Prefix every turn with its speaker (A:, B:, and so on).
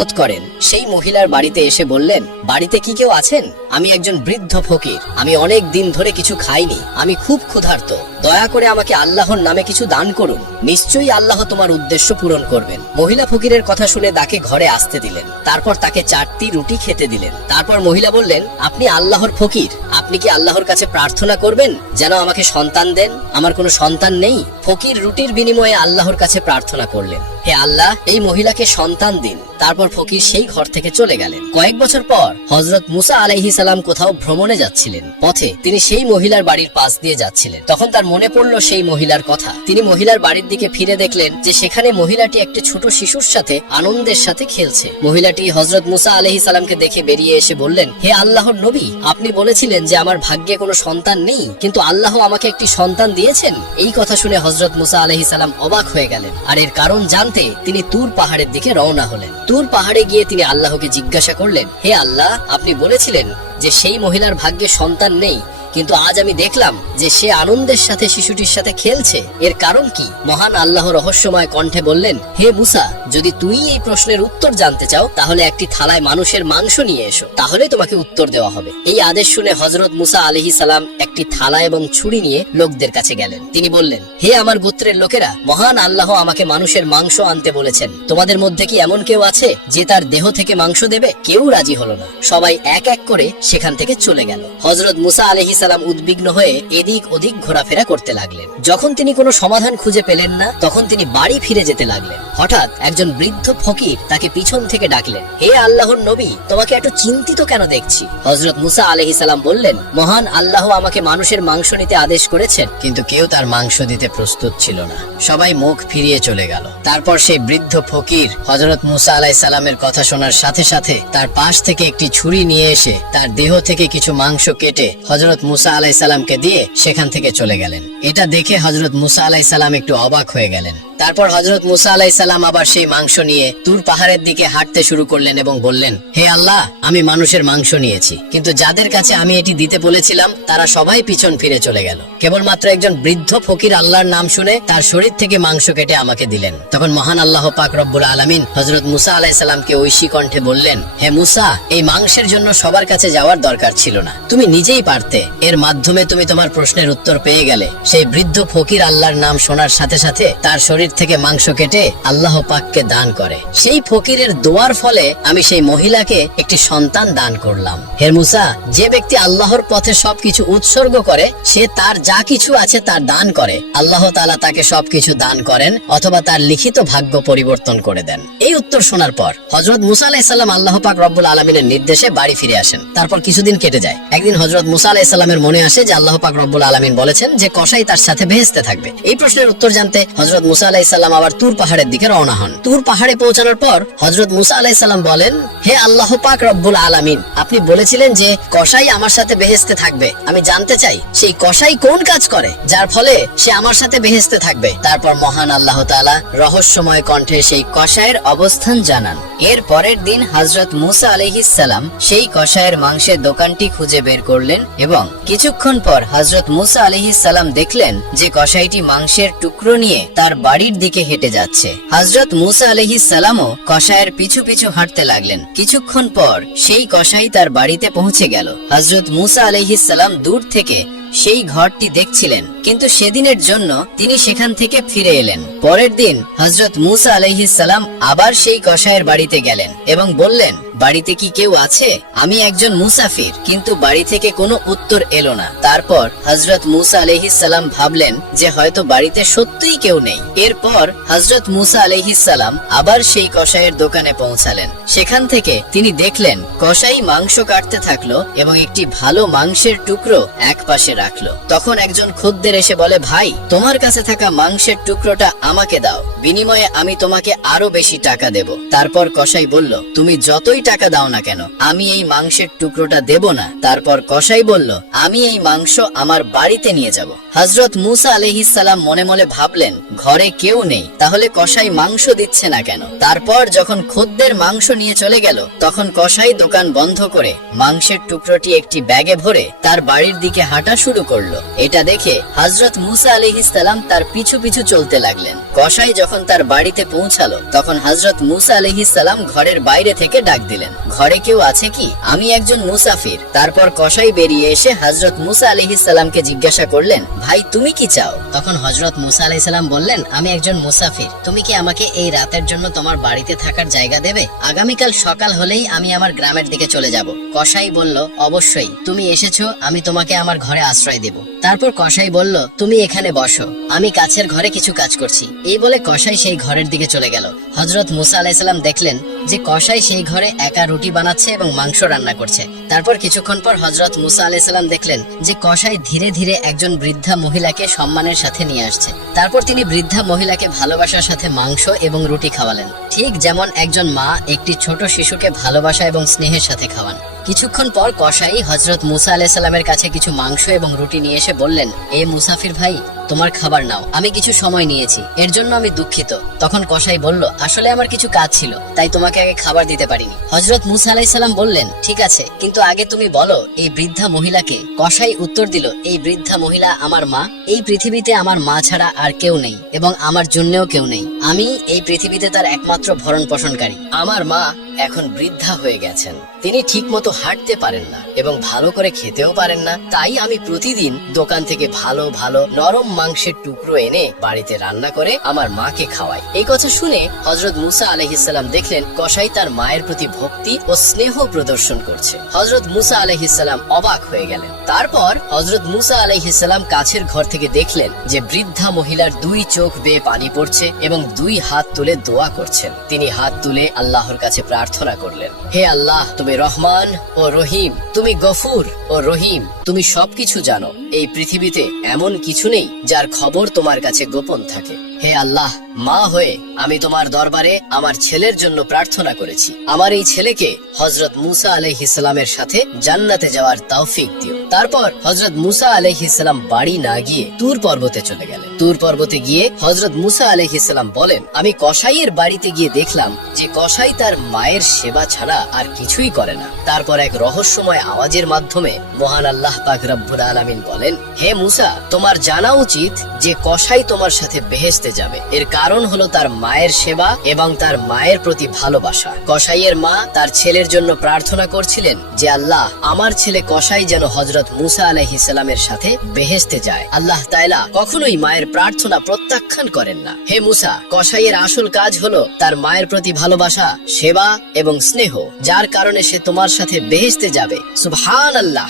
A: বোধ করেন। সেই মহিলার বাড়িতে এসে বললেন, বাড়িতে কি কেউ আছেন? আমি একজন বৃদ্ধ ফকির। আমি অনেক দিন ধরে কিছু খাইনি। আমি খুব ক্ষুধার্ত। দয়া করে আমাকে আল্লাহর নামে কিছু দান করুন। নিশ্চয়ই আল্লাহ তোমার উদ্দেশ্য পূরণ করবেন। মহিলা ফকিরের কথা শুনে তাকে ঘরে আসতে দিলেন। তারপর তাকে চারটি রুটি খেতে দিলেন। তারপর মহিলা বললেন, আপনি আল্লাহর ফকির। আপনি কি আল্লাহর কাছে প্রার্থনা করবেন? যেন আমাকে সন্তান দেন? আমার কোনো সন্তান নেই? ফকির রুটির বিনিময়ে আল্লাহর কাছে প্রার্থনা করলেন। হে আল্লাহ, এই মহিলাকে সন্তান দিন। তারপর ফকির সেই ঘর থেকে চলে গেলেন। কয়েক বছর পর হজরত মুসা আলাইহি সালাম কোথাও ভ্রমণে যাচ্ছিলেন। পথে তিনি সেই মহিলার বাড়ির পাশ দিয়ে যাচ্ছিলেন। তখন তার মনে পড়ল সেই মহিলার কথা। তিনি মহিলার বাড়ির দিকে ফিরে দেখলেন যে সেখানে মহিলাটি একটি ছোট শিশুর সাথে আনন্দের সাথে খেলছে। মহিলাটি হজরত মুসা আলাইহি সালামকে দেখে বেরিয়ে এসে বললেন, হে আল্লাহর নবী, আপনি বলেছিলেন যে আমার ভাগ্যে কোনো সন্তান নেই, কিন্তু আল্লাহ আমাকে একটি সন্তান দিয়েছেন? এই কথা শুনে হজরত মুসা আলাইহি সালাম অবাক হয়ে গেলেন। আর এর কারণ জানতে তিনি তুর পাহাড়ের দিকে রওনা হলেন। তুর পাহাড়ে গিয়ে তিনি আল্লাহকে জিজ্ঞাসা করলেন, হে আল্লাহ, আপনি বলেছিলেন যে সেই মহিলার ভাগ্যে সন্তান নেই কিন্তু আজ আমি দেখলাম যে সে আনন্দের সাথে শিশুটির সাথে খেলছে। এর কারণ কি? মহান আল্লাহ রহস্যময় কণ্ঠে বললেন, হে মুসা, যদি তুই এই প্রশ্নের উত্তর জানতে চাও, তাহলে একটি থালায় মানুষের মাংস নিয়ে এসো। তাহলে তোমাকে উত্তর দেওয়া হবে। এই আদেশ শুনে হজরত মুসা আলহি সালাম একটি থালা এবং ছুরি নিয়ে লোকদের কাছে গেলেন। তিনি বললেন, হে আমার গোত্রের লোকেরা, মহান আল্লাহ আমাকে মানুষের মাংস আনতে বলেছেন। তোমাদের মধ্যে কি এমন কেউ আছে যে তার দেহ থেকে মাংস দেবে? কেউ রাজি হলো না। সবাই এক এক করে সেখান থেকে চলে গেল। হজরত মুসা আলহি সালাম উদ্বিগ্ন হয়ে এদিক ওদিক ঘোরাফেরা করতে লাগলেন। যখন তিনি কোনো সমাধান খুঁজে পেলেন না, তখন তিনি বাড়ি ফিরে যেতে লাগলেন। হঠাৎ একজন বৃদ্ধ ফকির তাকে পিছন থেকে ডাকলেন, হে আল্লাহর নবী, তোমাকে একটু চিন্তিত কেন দেখছি? হজরত মুসা আলহি সালাম বললেন, মহান আল্লাহ আমাকে মানুষের মাংস নিতে আদেশ করেছেন, কিন্তু কেউ তার মাংস দিতে প্রস্তুত ছিল না। সবাই মুখ ফিরিয়ে চলে গেল। তারপর সেই বৃদ্ধ ফকির হজরত মুসা আলাই সালামের কথা শোনার সাথে সাথে তার পাশ থেকে একটি ছুরি নিয়ে এসে তার দেহ থেকে কিছু মাংস কেটে হজরত মুসা আলাই সালামকে দিয়ে সেখান থেকে চলে গেলেন। এটা দেখে হজরত মুসা আলাই সালাম একটু অবাক হয়ে গেলেন। তারপর হজরত মুসা আলাই সালাম আবার সেই মাংস নিয়ে তুর পাহাড়ের দিকে হাঁটতে শুরু করলেন এবং বললেন, হে আল্লাহ, আমি মানুষের মাংস নিয়েছি। কিন্তু যাদের কাছে আমি এটি দিতে বলেছিলাম, তারা সবাই পিছন ফিরে চলে গেল। কেবলমাত্র একজন বৃদ্ধ ফকির আল্লাহর নাম শুনে তার শরীর থেকে মাংস কেটে আমাকে দিলেন। তখন মহান আল্লাহ পাক রব্বুল আলমিন হজরত মুসা আলাই সালামকে ঐশী কণ্ঠে বললেন, হে মুসা, এই মাংসের জন্য সবার কাছে যাওয়ার দরকার ছিল না। তুমি নিজেই পারতে। এর মাধ্যমে তুমি তোমার প্রশ্নের উত্তর পেয়ে গেলে সেই বৃদ্ধ ফকির আল্লাহর নাম শোনার সাথে সাথে তার শরীর থেকে মাংস কেটে আল্লাহ পাককে দান করে। সেই ফকিরের দোয়ার ফলে আমি সেই মহিলাকে একটি সন্তান দান করলাম। হে মুসা, যে ব্যক্তি আল্লাহর পথে সবকিছু উৎসর্গ করে, সে তার যা কিছু আছে তার দান করে। আল্লাহ তালা তাকে সবকিছু দান করেন অথবা তার লিখিত ভাগ্য পরিবর্তন করে দেন। এই উত্তর শোনার পর হজরত মুসা আলাহিসাল্লাম আল্লাহ পাক রব্বুল আলমিনের নির্দেশে বাড়ি ফিরে আসেন। তারপর কিছুদিন কেটে যায়। একদিন হজরত মুসা আলাহিসাল্লামের মনে আসে যে আল্লাহ পাক রব্বুল আলমিন বলেছেন যে কসাই তার সাথে বেহেস্তে থাকবে। এই প্রশ্নের উত্তর জানতে হজরত মুসা আলাহিসাল্লাম আবার তুর পাহাড়ের দিকে রওনা হন। তুর পাহাড়ে পৌঁছানোর পর হজরত মুসা আলাহিসাল্লাম বলেন, হে আল্লাহ পাক রব্বুল আলমিন, আপনি বলেছিলেন যে কসাই আমার সাথে বেহেস্তে থাকবে। আমি জানতে চাই সেই কসাই কোন কাজ করে, যার ফলে সে আমার সাথে বেহেস্তে থাকবে। তারপর মহান আল্লাহ তাআলা রহস্যময় কণ্ঠে সেই কসাইয়ের অবস্থান জানান। এর পরের দিন হজরত মুসা আলহিসাল্লাম সেই কসাইয়ের মাংসের দোকানটি খুঁজে বের করলেন এবং কিছুক্ষণ পর হজরত মুসা আলহিসাল্লাম দেখলেন যে কসাইটি মাংসের টুকরো নিয়ে তার বাড়ির দিকে হেঁটে যাচ্ছে। হজরত মুসা আলহিসাল্লামও কসাইয়ের পিছু পিছু হাঁটতে লাগলেন। কিছুক্ষণ পর সেই কসাই তার বাড়িতে পৌঁছে গেল। হজরত মুসা আলহিসাল্লাম দূর থেকে সেই ঘরটি দেখছিলেন। কিন্তু সেদিনের জন্য তিনি সেখান থেকে ফিরে এলেন। পরের দিন হজরত মুসা আলহিসাল্লাম আবার সেই কসাইয়ের বাড়িতে গেলেন এবং বললেন, বাড়িতে কি কেউ আছে? আমি একজন মুসাফির। কিন্তু বাড়ি থেকে কোনো উত্তর এলো না। তারপর হজরত মুসা আলহিসাল্লাম ভাবলেন যে হয়তো বাড়িতে সত্যিই কেউ নেই। এরপর হজরত মুসা আলহিসাল্লাম আবার সেই কসাইয়ের দোকানে পৌঁছালেন। সেখান থেকে তিনি দেখলেন, কসাই মাংস কাটতে থাকল এবং একটি ভালো মাংসের টুকরো এক পাশে রাখল। তখন একজন খদ্দের এসে বলে, ভাই, তোমার কাছে থাকা মাংসের টুকরোটা আমাকে দাও। বিনিময়ে আমি তোমাকে আরও বেশি টাকা দেব। তারপর কসাই বলল, তুমি যতই টাকা দাও না কেন, আমি এই মাংসের টুকরোটা দেব না। তারপর কসাই বলল, আমি এই মাংস আমার বাড়িতে নিয়ে যাব। হজরত মুসা আলহিসাল্লাম মনে মনে ভাবলেন, ঘরে কেউ নেই, তাহলে কসাই মাংস দিচ্ছে না কেন? তারপর যখন খদ্দের মাংস নিয়ে চলে গেল, তখন কসাই দোকান বন্ধ করে মাংসের টুকরোটি একটি ব্যাগে ভরে তার বাড়ির দিকে হাঁটা শুরু করল। এটা দেখে হজরত মুসা আলহিসাল্লাম তার পিছু পিছু চলতে লাগলেন। কসাই যখন তার বাড়িতে পৌঁছালো, তখন হজরত মুসা আলহিসাল্লাম ঘরের বাইরে থেকে ডাক দিলেন, ঘরে কেউ আছে কি? আমি একজন মুসাফির। তারপর কসাই বেরিয়ে এসে হজরত মুসা আলহিসাল্লামকে জিজ্ঞাসা করলেন ভাই, তুমি কি চাও? তখন হজরত মুসা আলাইসাল্লাম বললেন, আমি একজন মুসাফির। তুমি কি আমাকে এই রাতের জন্য তোমার বাড়িতে থাকার জায়গা দেবে? আগামীকাল সকাল হলেই আমি আমার গ্রামের দিকে চলে যাব। কসাই বলল, অবশ্যই। তুমি এসেছ, আমি তোমাকে আমার ঘরে আশ্রয় দেব। তারপর কসাই বলল, তুমি এখানে বসো। আমি কাছের ঘরে কিছু কাজ করছি। এই বলে কসাই সেই ঘরের দিকে চলে গেল। হজরত মুসা আলাইসাল্লাম দেখলেন যে কসাই সেই ঘরে একা রুটি বানাচ্ছে এবং মাংস রান্না করছে। তারপর কিছুক্ষণ পর হজরত মুসা আলাইসাল্লাম দেখলেন যে কসাই ধীরে ধীরে একজন বৃদ্ধা মহিলাকে সম্মানের সাথে নিয়ে আসছে। তারপর তিনি বৃদ্ধা মহিলাকে ভালোবাসার সাথে মাংস এবং রুটি খাওয়ালেন। ঠিক যেমন একজন মা একটি ছোট শিশুকে ভালোবাসা এবং স্নেহের সাথে খাওয়ান। কিছুক্ষণ পর কসাই হজরত মুসা আলাইসাল্লামের কাছে কিছু মাংস এবং রুটি নিয়ে এসে বললেন, এ মুসাফির ভাই তোমার খাবার নাও। আমি কিছু সময় নিয়েছি। এর জন্য আমি দুঃখিত। তখন কসাই বলল, আসলে আমার কিছু কাজ ছিল, তাই তোমাকে আগে খাবার দিতে পারিনি। হজরত মুসা আলাইসাল্লাম বললেন, ঠিক আছে, কিন্তু আগে তুমি বলো, এই বৃদ্ধা মহিলাকে। কসাই উত্তর দিল, এই বৃদ্ধা মহিলা আমার মা। এই পৃথিবীতে আমার মা ছাড়া আর কেউ নেই এবং আমার জন্যও কেউ নেই। আমি এই পৃথিবীতে তার একমাত্র ভরণ পোষণকারী আমার মা এখন বৃদ্ধা হয়ে গেছেন। তিনি ঠিকমতো হাঁটতে পারেন না এবং ভালো করে খেতেও পারেন না। তাই আমি প্রতিদিন দোকান থেকে ভালো ভালো, নরম মাংসের টুকরো এনে বাড়িতে রান্না করে আমার মাকে খাওয়াই এই কথা শুনে হজরত মুসা আলহিসাল্লাম দেখলেন কসাই তার মায়ের প্রতি ভক্তি ও স্নেহ প্রদর্শন করছে। হজরত মুসা আলহিসাল্লাম অবাক হয়ে গেলেন। তারপর হজরত মুসা আলহিসাল্লাম কাছের ঘর থেকে দেখলেন যে বৃদ্ধা মহিলার দুই চোখ বেয়ে পানি পড়ছে এবং দুই হাত তুলে দোয়া করছেন। তিনি হাত তুলে আল্লাহর কাছে প্রার্থনা করলেন, হে আল্লাহ, তুমি রহমান ও রহিম, তুমি গফুর ও রহিম তুমি সবকিছু জানো। এই পৃথিবীতে এমন কিছু নেই যার খবর তোমার কাছে গোপন থাকে। হে আল্লাহ, মা হয়ে আমি তোমার দরবারে আমার ছেলের জন্য প্রার্থনা করেছি। আমার এই ছেলেকে হজরত মুসা আলহিসামের সাথে জান্নাতে যাওয়ার তৌফিক দিও। তারপর হজরত মুসা আলহিসাম বাড়ি না গিয়ে তুর পর্বতে চলে গেলেন। তুর পর্বতে গিয়ে হজরত মুসা আলহিসাম বলেন, আমি কসাইয়ের বাড়িতে গিয়ে দেখলাম যে কসাই তার মায়ের সেবা ছাড়া আর কিছুই করে না। তারপর এক রহস্যময় আওয়াজের মাধ্যমে মহান আল্লাহ পাক রব্বুল আলামিন বলেন, হে মুসা, তোমার জানা উচিত যে কসাই তোমার সাথে বেহেশতে যাবে। এর কারণ হলো তার মায়ের সেবা এবং তার মায়ের প্রতি ভালোবাসা। কসাইয়ের মা তার ছেলের জন্য প্রার্থনা করছিলেন যে, আল্লাহ, আমার ছেলে কসাই যেন হজরত মুসা আলাইহিসালামের সাথে বেহেশতে যায়। আল্লাহ তাইলা কখনোই মায়ের প্রার্থনা প্রত্যাখ্যান করেন না। হে মুসা, কসাইয়ের আসল কাজ হলো তার মায়ের প্রতি ভালোবাসা, সেবা এবং স্নেহ, যার কারণে সে তোমার সাথে বেহেশতে যাবে। সুবহান আল্লাহ